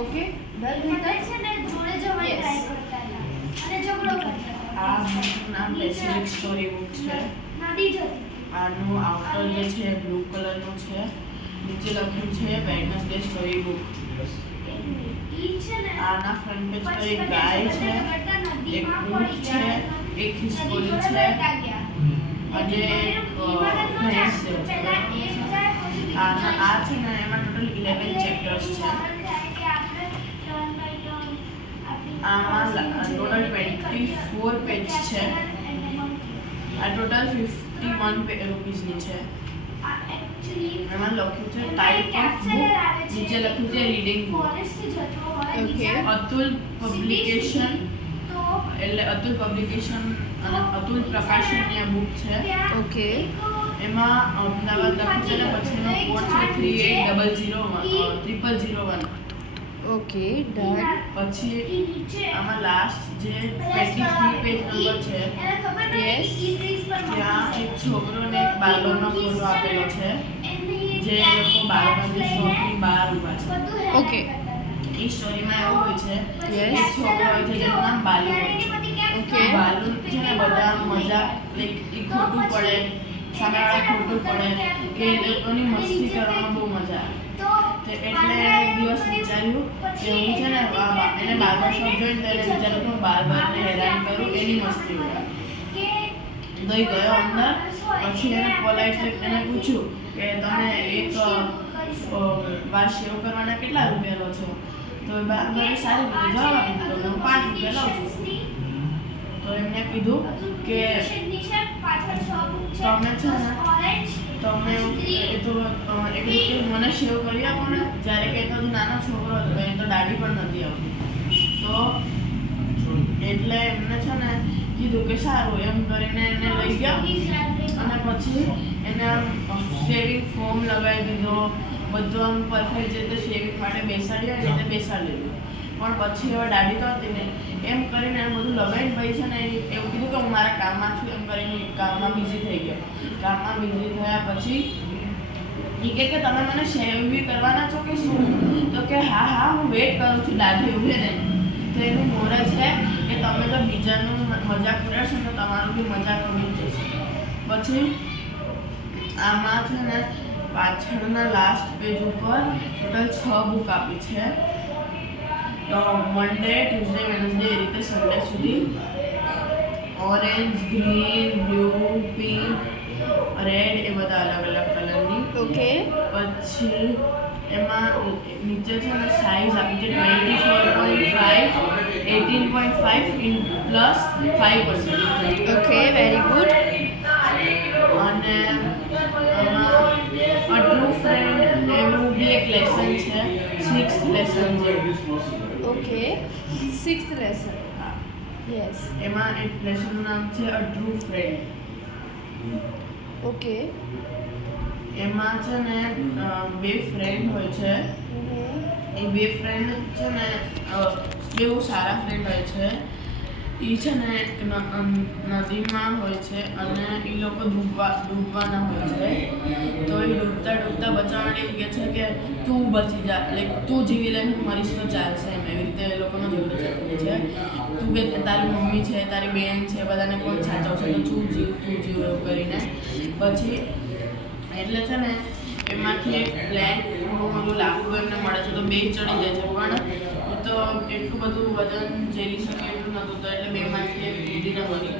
Okay done બધા છે ને જોડે જવા ટ્રાય કરતા હતા અને ઝઘડો કરતા આ બુકનું નામ પેસિફિક સ્ટોરી બુક છે. નદી જતી આનું આઉટર જે છે બ્લુ કલરનું છે, નીચે લખ્યું છે વેડનસડે સ્ટોરી બુક. ઈ છે ને આના ફ્રન્ટ પેજ પર એક ગાય છે, એક ઊંટ છે, એક ખિસકોલી છે અને એક ભેંસ છે. આ છે ને એમાં ટોટલ 11 ચેપ્ટર્સ છે. આમાં ટોટલ 24 પેજ છે. આ ટોટલ 51 રૂપીસની છે. એમાં લખ્યું છે ટાઈપ ઓફ બુક, નીચે લખ્યું છે reading book. Okay Atul publication એટલે અતુલ પબ્લિકેશન અને અતુલ પ્રકાશનની આ બુક છે. ઓકે એમાં અમદાવાદ લખ્યું છે ને પછીનો કોડ છે 380001. ઓકે ડન પછી આમાં લાસ્ટ જે 23 પેજ નંબર છે Yes. ત્યાં એક છોકરો ને એક બાર્બરનો ફોટો આપેલો છે, જે લોકો બાર્બરની શોપની બહાર ઊભા છે. ઓકે એ સ્ટોરીમાં એવું હોય છે Yes. એક છોકરો હોય છે જેનું નામ બાલુ હોય છે. ઓકે બાલુ છે ને બધા મજાક લાઈક એ ખોટું પડે, સામેવાળા ખોટું પડે કે એ લોકોની મસ્તી કરવામાં બહુ મજા આવે. તો એટલે એક દિવસ વિચાર્યું કે હું છે ને એને બાર્બર શોપ જોઈને તો એને વિચાર્યું કે હું બાર્બરને હેરાન કરું, એની મસ્તી ઉડાડું. તો એ ગયો અંદર. પછી એને પોલાઇટલી એને પૂછ્યું કે તમે એક વાર શેવ કરવાના કેટલા રૂપિયા લો છો? તો એ બાર્બરે સારી રીતે જવાબ આપી દીધો કે હું 5 રૂપિયા લઉં છું. તો એમને કીધું કે તમે છે ને તમે એ તો એક રીતે મને શેવ કરી આપો ને. જ્યારે કે તો નાનો છોકરો હતો એ તો દાઢી પણ નથી આવતી. તો એટલે એમને છે ને કીધું કે સારું એમ કરીને એને લઈ ગયા અને પછી એને શેવિંગ ફોમ લગાવી દીધો, બધું આમ પરફેક્ટ રીતે શેવિંગ માટે બેસાડ્યો એ રીતે બેસાડી દીધું. પણ પછી હવે દાઢી તો હતી ને એમ કરીને એને બધું લગાવીને ભાઈ છે ને એવું કીધું કે હું મારા કામમાં છું એમ કરીને કામમાં બિઝી થઈ ગયો. કામમાં બિઝી થયા પછી એ કે તમે મને શેવ બી કરવાના છો કે શું? તો કે હા હા હું વેઇટ કરું છું દાઢી ઊભી રહે. તો એનું મોરલ છે કે તમે જો બીજાનું મજાક ઉડાડશો તો તમારું બી મજાક ઉડી જશે. પછી આમાં છે ને પાછળના લાસ્ટ પેજ ઉપર ટોટલ 6 બુક આપી છે. તો મંડે, ટ્યુઝડે, વેનસડે એ રીતે સન્ડે સુધી. Orange, green, blue, pink, red એ બધા અલગ અલગ કલરની. ઓકે પછી એમાં નીચે છે ને સાઇઝ આપી છે 24.5, 18.5 in plus 5%. Okay very good અને આમાં અ ટ્રુ ફ્રેન્ડ એવું બી એક લેસન છે, 6th લેસન છે. ઓકે 6th લેસન યસ એમાં એક લેસનનું નામ છે અ ટ્રુ ફ્રેન્ડ. ઓકે એમાં છે ને 2 ફ્રેન્ડ હોય છે. એ 2 ફ્રેન્ડ છે ને બહુ સારા ફ્રેન્ડ હોય છે. એ છે ને નદીમાં હોય છે અને એ લોકો ડૂબવાના હોય છે. તો એ ડૂબતા ડૂબતા બચાવવાની કહે છે કે તું બચી જા, લાઈક તું જીવી લે, હું મરીશ તો ચાલશે એમ. એવી રીતે એ લોકોનો ઝઘડો ચાલે છે. તું કે તારી મમ્મી છે, તારી બેન છે, બધાને કોણ સાચવશે તો તું જીવ એવું કરીને. પછી એટલે છે ને એમાંથી એક બ્લેકનું લાકડું એમને મળે છે તો 2 ચડી જાય છે. પણ તો એટલું બધું વજન ઝેલી શકે એટલું નહોતું તો એટલે 2માંથી એક ઉડીને મરી